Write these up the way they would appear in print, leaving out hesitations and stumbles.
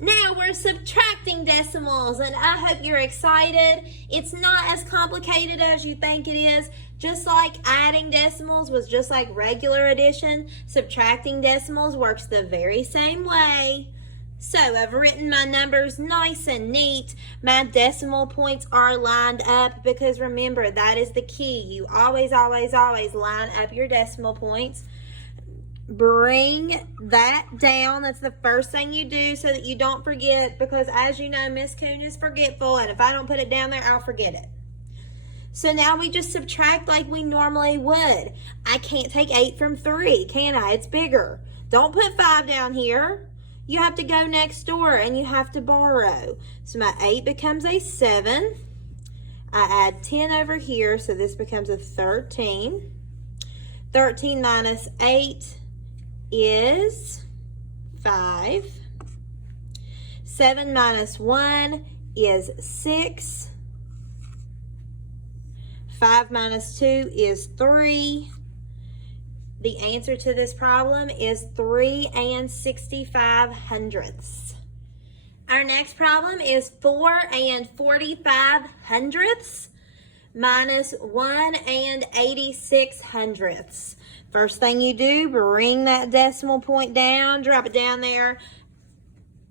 Now we're subtracting decimals, and I hope you're excited. It's not as complicated as you think it is. Just like adding decimals was just like regular addition, subtracting decimals works the very same way. So I've written my numbers nice and neat. My decimal points are lined up because remember, that is the key. You always, always, always line up your decimal points. Bring that down. That's the first thing you do so that you don't forget, because as you know, Miss Coon is forgetful, and if I don't put it down there, I'll forget it. So now we just subtract like we normally would. I can't take 8 from 3, can I? It's bigger. Don't put 5 down here. You have to go next door and you have to borrow. So my 8 becomes a 7. I add 10 over here, so this becomes a 13. 13 minus 8 is 5. 7 minus 1 is 6. 5 minus 2 is 3. The answer to this problem is 3 65/100. Our next problem is 4 45/100 minus 1 86/100. First thing you do, bring that decimal point down, drop it down there.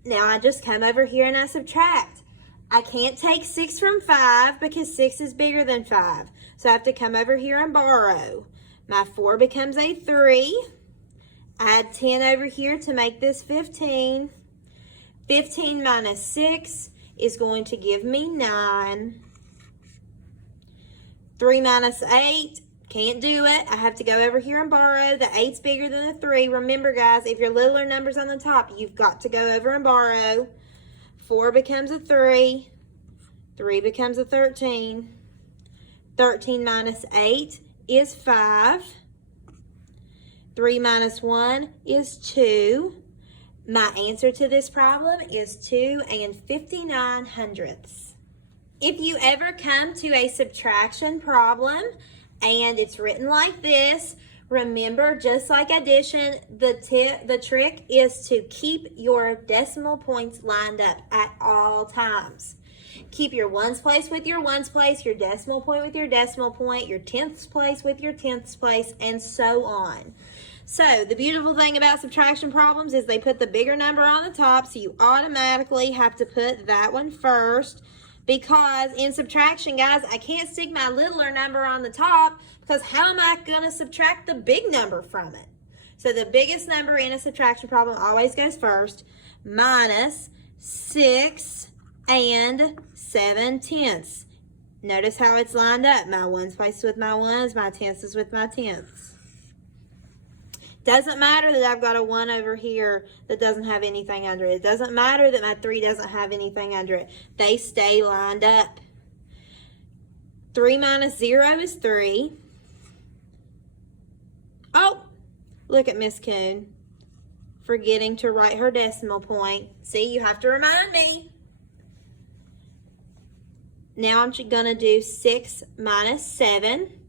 Now I just come over here and I subtract. I can't take 6 from 5 because 6 is bigger than 5. So I have to come over here and borrow. My 4 becomes a 3. Add 10 over here to make this 15. 15 minus 6 is going to give me 9. 3 minus 8, can't do it. I have to go over here and borrow. The 8's bigger than the 3. Remember, guys, if your littler number's on the top, you've got to go over and borrow. 4 becomes a 3. 3 becomes a 13. 13 minus 8 is 5. 3 minus 1 is 2. My answer to this problem is 2 59/100. If you ever come to a subtraction problem and it's written like this, remember, just like addition, the trick is to keep your decimal points lined up at all times. Keep your ones place with your ones place, your decimal point with your decimal point, your tenths place with your tenths place, and so on. So the beautiful thing about subtraction problems is they put the bigger number on the top, so you automatically have to put that one first, because in subtraction, guys, I can't stick my littler number on the top, because how am I going to subtract the big number from it? So the biggest number in a subtraction problem always goes first, minus 6 7/10. Notice how it's lined up. My ones placed with my ones, my tenths is with my tenths. Doesn't matter that I've got a 1 over here that doesn't have anything under it. It doesn't matter that my 3 doesn't have anything under it. They stay lined up. 3 minus 0 is 3. Oh, look at Miss Coon. Forgetting to write her decimal point. See, you have to remind me. Now I'm going to do 6 minus 7.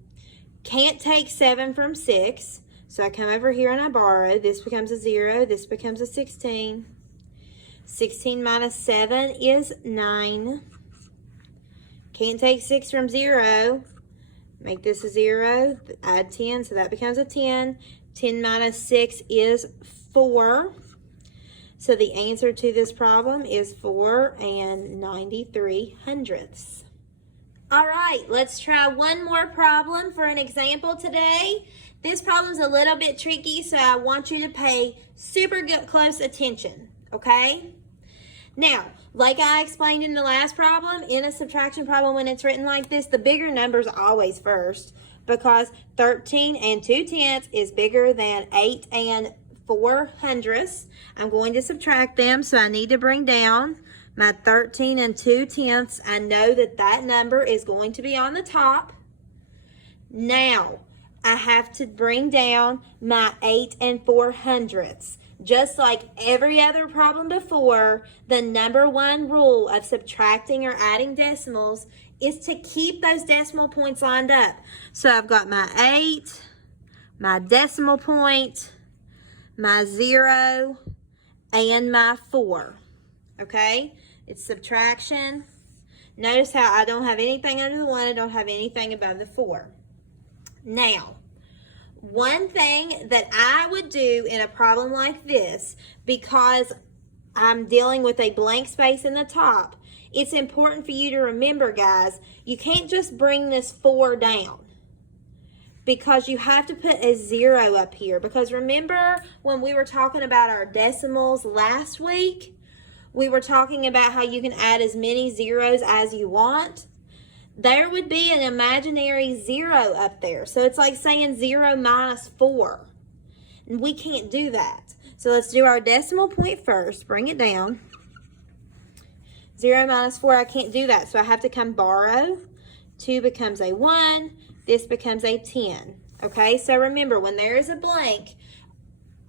Can't take 7 from 6. So I come over here and I borrow. This becomes a 0. This becomes a 16. 16 minus 7 is 9. Can't take 6 from 0. Make this a 0. Add 10, so that becomes a 10. 10 minus 6 is 4. So the answer to this problem is 4 93/100. All right, let's try one more problem for an example today. This problem's a little bit tricky, so I want you to pay super close attention, okay? Now, like I explained in the last problem, in a subtraction problem when it's written like this, the bigger number's always first, because 13 2/10 is bigger than 8 4/100. I'm going to subtract them, so I need to bring down my 13 2/10. I know that that number is going to be on the top. Now, I have to bring down my 8 4/100. Just like every other problem before, the number one rule of subtracting or adding decimals is to keep those decimal points lined up. So I've got my 8, my decimal point, my 0, and my 4. okay? It's subtraction. Notice how I don't have anything under the 1, I don't have anything above the 4. Now, one thing that I would do in a problem like this, because I'm dealing with a blank space in the top, it's important for you to remember, guys, you can't just bring this 4 down, because you have to put a 0 up here. Because remember when we were talking about our decimals last week, we were talking about how you can add as many zeros as you want. There would be an imaginary 0 up there. So it's like saying 0 minus 4. And we can't do that. So let's do our decimal point first. Bring it down. 0 minus 4, I can't do that. So I have to come borrow. 2 becomes a 1. This becomes a 10. Okay, so remember, when there is a blank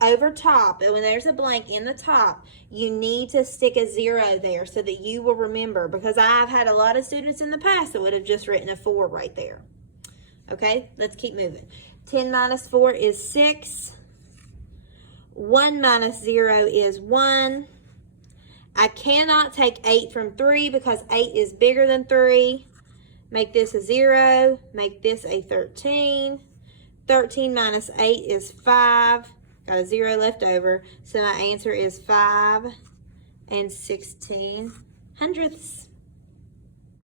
over top, and when there's a blank in the top, you need to stick a 0 there so that you will remember, because I've had a lot of students in the past that would have just written a 4 right there. Okay, let's keep moving. 10 minus 4 is 6. 1 minus 0 is 1. I cannot take 8 from 3 because 8 is bigger than 3. Make this a 0. Make this a 13. 13 minus 8 is 5. Got a 0 left over, so my answer is 5 and 16 hundredths.